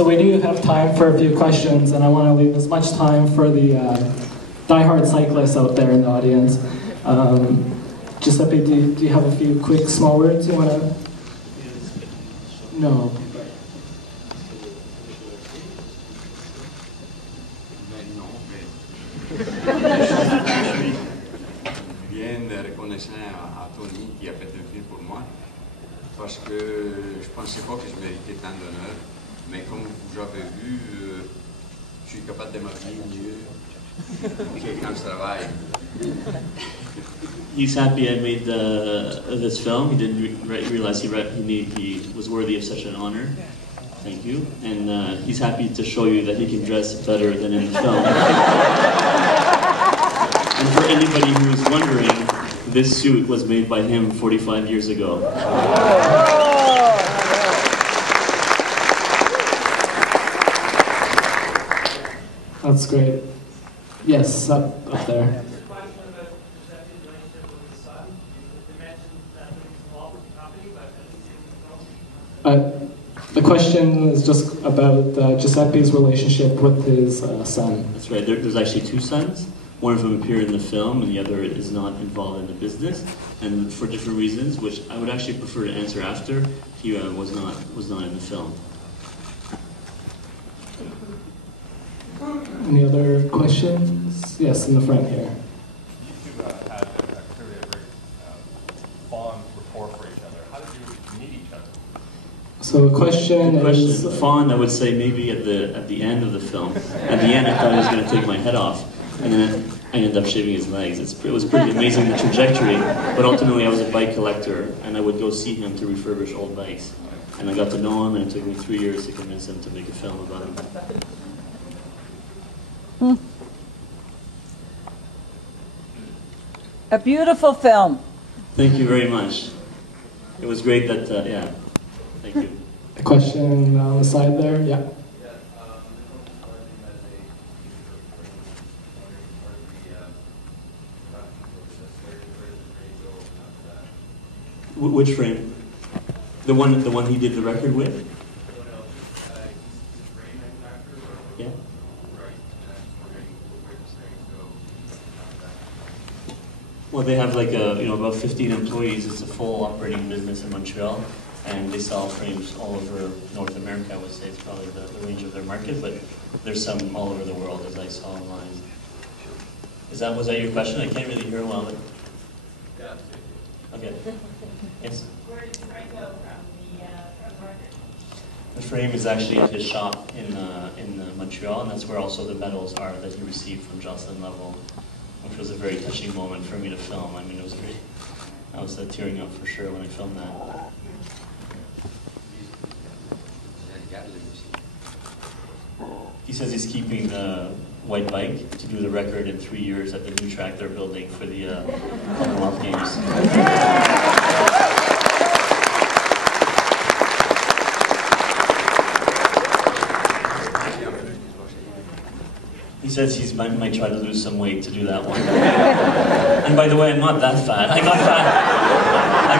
So we do have time for a few questions, and I want to leave as much time for the diehard cyclists out there in the audience. Giuseppe, do you have a few quick, small words you want to? No. Bien reconnaissant à Tony qui a fait un film pour moi, parce que je pensais pas que je méritais tant d'honneur, mais comme vous avez vu, je suis capable de m'habiller mieux que quand je travaille. He's happy I made this film. He didn't realize he was worthy of such an honor. Thank you. And he's happy to show you that he can dress better than in the film. And for anybody who's wondering, this suit was made by him 45 years ago. That's great. Yes, up there. The question is just about Giuseppe's relationship with his son. That's right. There's actually two sons. One of them appeared in the film, and the other is not involved in the business, and for different reasons, which I would actually prefer to answer after. He was not in the film. Any other questions? Yes, in the front here. You two had clearly a great bond, rapport for each other. How did you meet each other? So the question is... Fawn, I would say maybe at the end of the film. At the end, I thought he was going to take my head off, and then I ended up shaving his legs. It was pretty amazing, the trajectory, but ultimately I was a bike collector, and I would go see him to refurbish old bikes. And I got to know him, and it took me 3 years to convince him to make a film about him. A beautiful film. Thank you very much. It was great that, yeah, thank you. A question on the side there, yeah. Which frame? The one he did the record with? Yeah. Well, they have like about 15 employees. It's a full operating business in Montreal, and they sell frames all over North America. I would say it's probably the range of their market, but there's some all over the world, as I saw online. Was that your question? I can't really hear well. But... Yeah. Okay. Yes. Where did Frank go from the record? The frame is actually at his shop in Montreal, and that's where also the medals are that he received from Jocelyn Lovell, which was a very touching moment for me to film. I mean, it was very, I was tearing up for sure when I filmed that. He says he's keeping the white bike to do the record in 3 years at the new track they're building for the Commonwealth Games. He says he might try to lose some weight to do that one. And by the way, I'm not that fat. I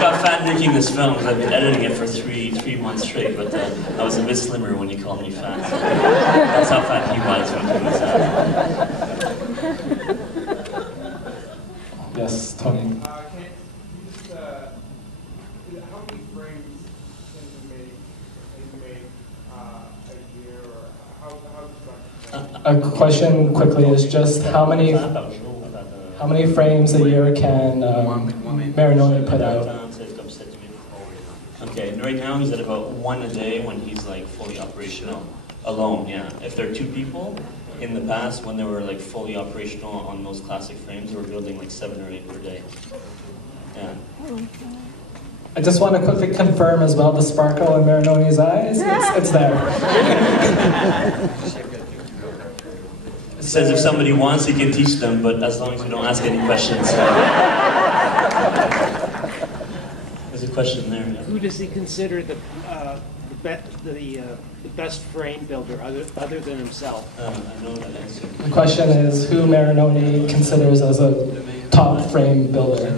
got fat making this film because I've been editing it for three months straight, but I was a bit slimmer when you called me fat. So that's how fat he was when he was fat. Yes, Tony. Can you just, how many frames can you make a year, or A question quickly is just how many frames a year can Marinoni put out? Okay, and right now he's at about 1 a day when he's like fully operational, alone. Yeah, if there are 2 people, in the past when they were like fully operational on those classic frames, they were building like 7 or 8 per day. Yeah. I just want to quickly confirm as well the sparkle in Marinoni's eyes. It's there. He says if somebody wants, he can teach them, but as long as we don't ask any questions. There's a question there. Yeah. Who does he consider the best frame builder other than himself? I know that answer. The question is who Marinoni considers as a top frame builder.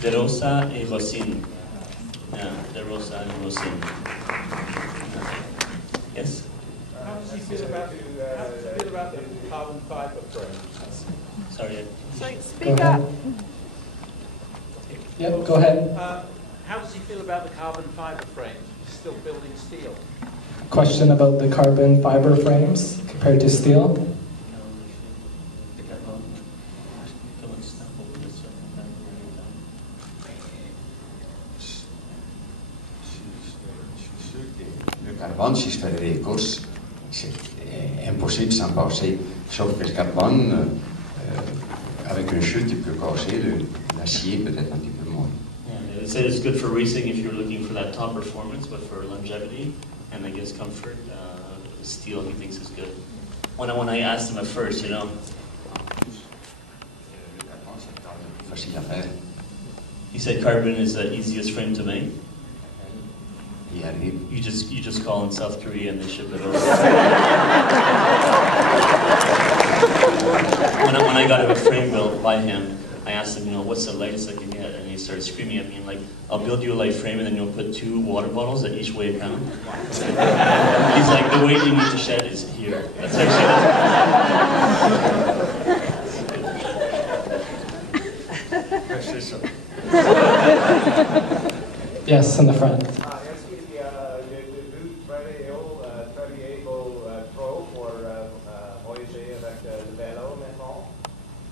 De Rosa et Rossini. Yeah, De Rosa and Rosin. Yes? How does he feel about the carbon fiber frame? Sorry. Speak up. Yep, go ahead. How does he feel about the carbon fiber frames? He's still building steel. Question about the carbon fiber frames compared to steel. Le carbone, si je fais des courses, c'est impossible sans passer. Sauf que le carbone, avec une chute, il peut casser. L'acier, peut-être un petit peu moins. Yeah, they said it's good for racing if you're looking for that top performance, but for longevity and I guess comfort, steel he thinks is good. When I asked him at first, you know. Le carbone, c'est quand même plus facile à faire. He said carbon is the easiest frame to make. Il arrive. You just call in South Korea and they ship it over. when I got a frame built by him, I asked him, you know, what's the lightest I can get? And he started screaming at me, and like, I'll build you a light frame and then you'll put 2 water bottles that each weigh a pound. He's like, the weight you need to shed is here. That's actually Yes, in the front. Est-ce qu'il y a des travaillez-vous trop pour voyager avec le vélo maintenant?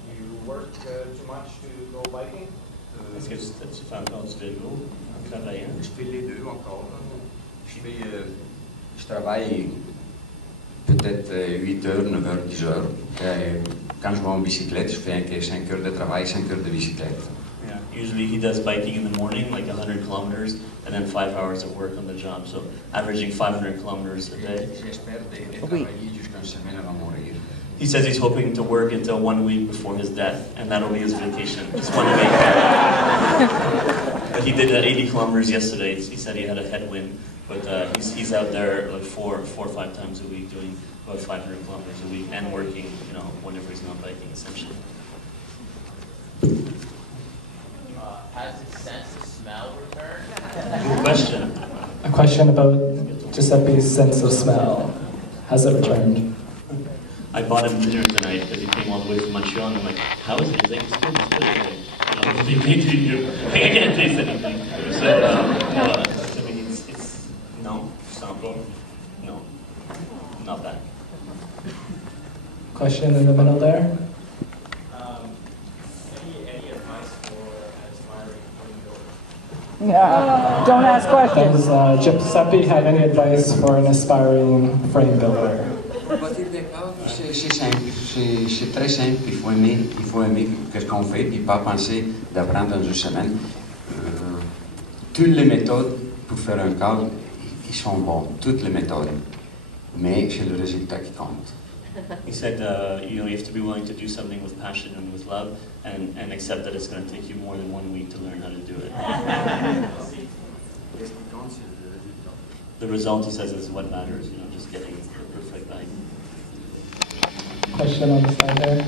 You work too much to go biking? Est-ce que tu fais encore du vélo en travaillant? Je fais les deux encore. Je travaille peut-être 8 heures, 9 heures, 10 heures. Quand je vais en bicyclette, je fais 5 heures de travail, 5 heures de bicyclette. Yeah, usually he does biking in the morning, like 100 kilometers, and then 5 hours of work on the job. So averaging 500 kilometers a day. J'espère travailler jusqu'à une semaine avant de mourir. He says he's hoping to work until 1 week before his death, and that'll be his vacation, just 1 week. But he did 80 kilometers yesterday. He said he had a headwind, but he's out there like 4 or 5 times a week doing about 500 kilometers a week and working, you know, whenever he's not biking, essentially. Has his sense of smell returned? Good question. A question about Giuseppe's sense of smell. Has it returned? I bought him dinner tonight because he came all the way from Montreal, and I'm like, how is it? He's like, it's good, it's good. I can't taste anything. So, I mean, it's no, sample, no, not bad. Question in the middle there. Any advice for an aspiring frame builder? Yeah. Don't ask questions. Does Giuseppe have any advice for an aspiring frame builder? C'est simple, c'est très simple. Il faut aimer ce qu'on fait, puis pas penser d'apprendre dans une semaine. Toutes les méthodes pour faire un cadre, ils sont bons, toutes les méthodes. Mais c'est le résultat qui compte. He said, you know, you have to be willing to do something with passion and with love, and accept that it's going to take you more than 1 week to learn how to do it. The result, he says, is what matters. You know, just getting the perfect bag. Question on the side there.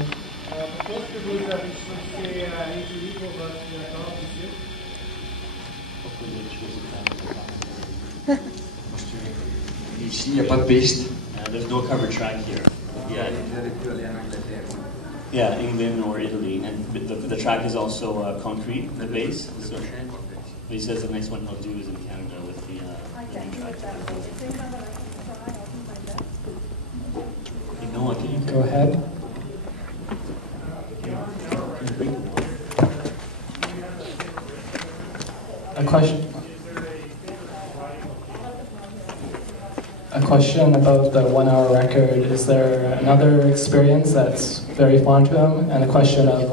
Pourquoi est-ce que vous avez switché à Italie pour votre accord ici? Ici, il n'y a pas de piste. There's no covered track here. Yeah, England or Italy, and the track is also concrete, the base. So he says the next one he'll do is in Canada with the new track. No, I can't. Go ahead. A question about the 1 hour record. Is there another experience that's very fond to him? And a question of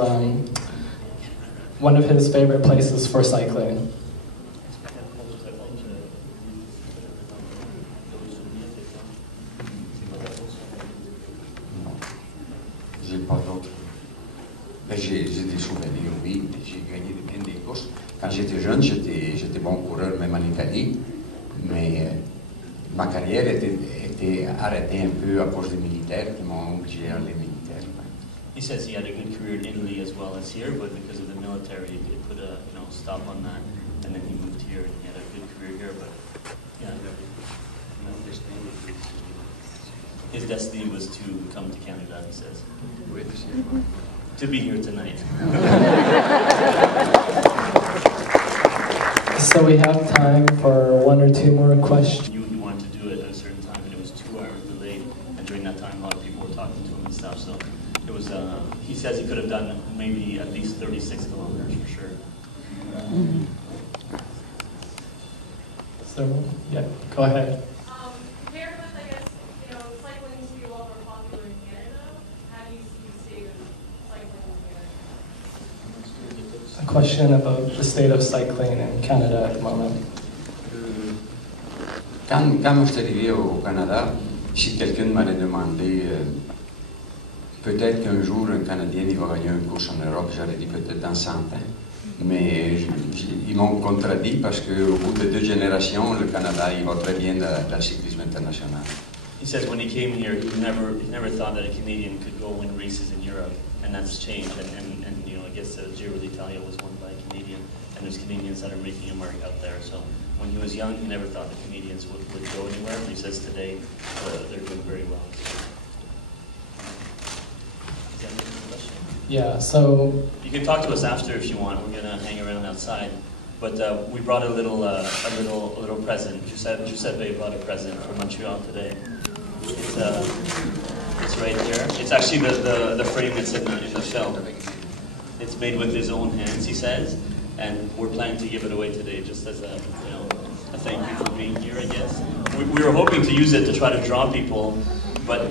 one of his favorite places for cycling. J'ai pas d'autres. J'ai des souvenirs, oui. J'ai gagné bien des courses. Quand j'étais jeune, j'étais bon coureur, même en Italie. Mais ma carrière était arrêtée un peu à cause des militaires qui m'ont obligé à aller militaire. He says he had a good career in Italy as well as here, but because of the military, it put a stop on that, and then he moved here and he had a good career here, but yeah. His destiny was to come to Canada, he says. To be here tonight. So we have time for one or two more questions. You wanted to do it at a certain time, and it was 2 hours delayed, and during that time a lot of people were talking to him and stuff, so it was, he says he could have done maybe at least 36 kilometers for sure. So, yeah, go ahead. Compared with, I guess, you know, cycling to be a lot more popular in Canada, how do you see the state of cycling in Canada? A question about the state of cycling in Canada at the moment. Quand je suis arrivé au Canada, si quelqu'un m'avait demandé peut-être qu'un jour un Canadien il va gagner une course en Europe, j'aurais dit peut-être dans 100 ans. Mais ils m'ont contredit parce qu'au bout de 2 générations, le Canada il va très bien dans le cyclisme international. He says when he came here, he never thought that a Canadian could go win races in Europe, and that's changed. And you know, I guess the Giro d'Italia was won by a Canadian, and there's Canadians that are making a mark out there. So when he was young, he never thought the Canadians would go anywhere. And he says today they're doing very well. Is that a question? Yeah. So you can talk to us after if you want. We're gonna hang around outside. But we brought a little present. Giuseppe brought a present from Montreal today. It's right here. It's actually the frame that's in the film. It's made with his own hands, he says, and we're planning to give it away today, just as a thank you for being here, I guess. We were hoping to use it to try to draw people, but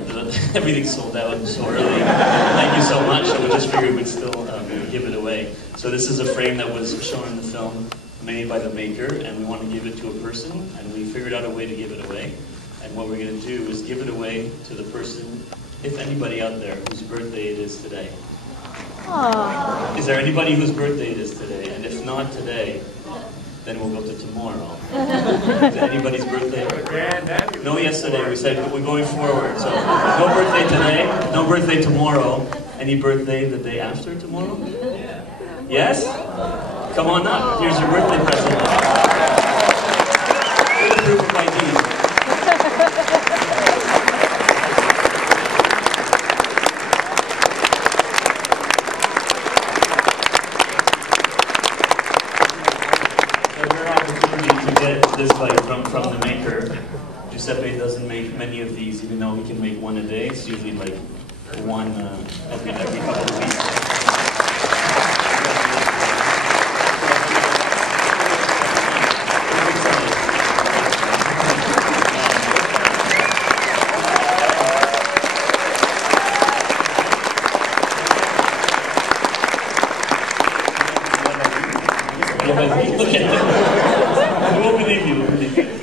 everything's sold out so early. Thank you so much. So we just figured we'd still give it away. So this is a frame that was shown in the film, made by the maker, and we want to give it to a person, and we figured out a way to give it away. And what we're going to do is give it away to the person, if anybody out there, whose birthday it is today. Aww. Is there anybody whose birthday it is today? And if not today, then we'll go to tomorrow. Is it anybody's birthday? No, yesterday. We said we're going forward. So no birthday today, no birthday tomorrow. Any birthday the day after tomorrow? Yes? Come on up. Here's your birthday present. Here's proof of ID. This bike from the maker. Giuseppe doesn't make many of these, even though he can make one a day. It's usually like one every couple of weeks.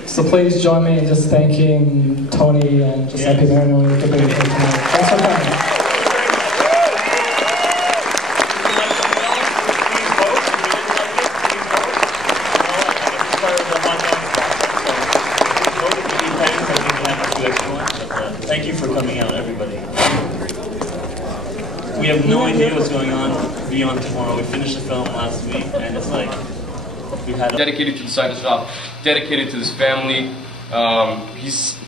So please join me in just thanking Tony and Giuseppe Marinoni for being here tonight. Thanks for coming. Thank you for coming out, everybody. We have no idea what's going on beyond tomorrow. We finished the film last week, and it's like we had dedicated to the side of the shop, dedicated to this family. He's